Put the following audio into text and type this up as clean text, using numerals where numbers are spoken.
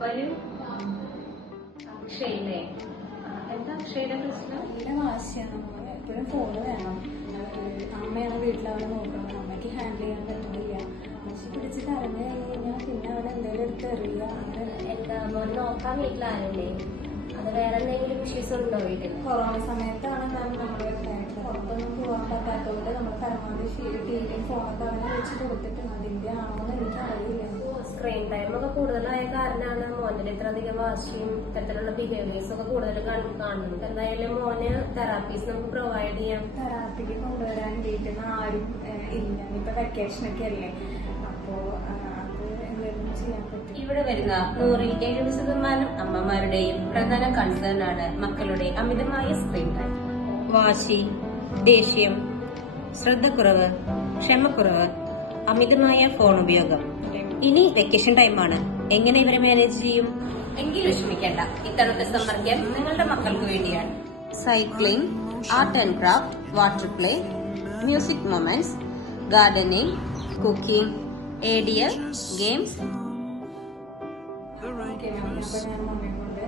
വരൂ. അക്ഷയില്ലേ? എന്താ അക്ഷയുടെ പ്രശ്നം? നല്ല വാശിയാണ്. എപ്പോഴും ഫോണ് വേണം. അമ്മയാണ് വീട്ടിലവളെ നോക്കണം. അമ്മയ്ക്ക് ഹാൻഡിൽ ചെയ്യാൻ പറ്റുന്നില്ല. പക്ഷെ പിടിച്ച് കരഞ്ഞു കഴിഞ്ഞാൽ പിന്നെ അവൾ എന്തെങ്കിലും എടുത്ത് എറിയുക. അങ്ങനെ എന്താ മോൻ നോക്കാൻ വീട്ടിലാരല്ലേ? അത് വേറെ എന്തെങ്കിലും ഇഷ്യൂസ് ഉണ്ടോ വീട്ടിൽ? കൊറോണ സമയത്താണ് നമ്മൾ പുറത്തൊന്നും പോകാൻ പറ്റാത്തതുകൊണ്ട് നമ്മൾ പരമാവധി ടിവിയും ഫോണൊക്കെ അവനെ വെച്ച് കൊടുത്തിട്ടുണ്ട്. അതിന്റെ ആണോന്ന് എനിക്ക് അറിയില്ല. സ്ക്രീൻ ടൈം ഒക്കെ കൂടുതലായ കാരണമാണ് മോനിൽ ഇത്രയധികം വാശിയും ഇത്തരത്തിലുള്ള ബിഹേവിയേഴ്സ് ഒക്കെ കൂടുതൽ കാണുന്നത്. എന്തായാലും മോന് തെറാപ്പീസ് നമുക്ക് പ്രൊവൈഡ് ചെയ്യാം. തെറാപ്പിക്ക് കൊണ്ടുവരാൻ വീട്ടിൽ നിന്ന് ആരും ഇല്ല. ഇപ്പൊ വെക്കേഷനൊക്കെ അല്ലേ. അപ്പോ അത് എന്തെങ്കിലും ചെയ്യാൻ പറ്റും. ഇവിടെ വരുന്ന 170% അമ്മമാരുടെയും പ്രധാന കൺസേൺ ആണ് മക്കളുടെ അമിതമായ സ്ക്രീൻ ടൈം. വാശി, ദേഷ്യം, ശ്രദ്ധക്കുറവ്, ക്ഷമക്കുറവ്, അമിതമായ ഫോൺ ഉപയോഗം. ഇനി വെക്കേഷൻ ടൈമാണ്. എങ്ങനെ ഇവരെ മാനേജ് ചെയ്യും? എങ്കിൽ വിഷമിക്കേണ്ട. ഇത്തവണത്തെ സമ്മർ ക്യാമ്പ് നിങ്ങളുടെ മക്കൾക്ക് വേണ്ടിയാണ്. Cycling, art and craft, water play, music moments, gardening, cooking, ADL, games. Okay ma'am. അപ്പൊ ഞാൻ മമ്മിയെ കൊണ്ട്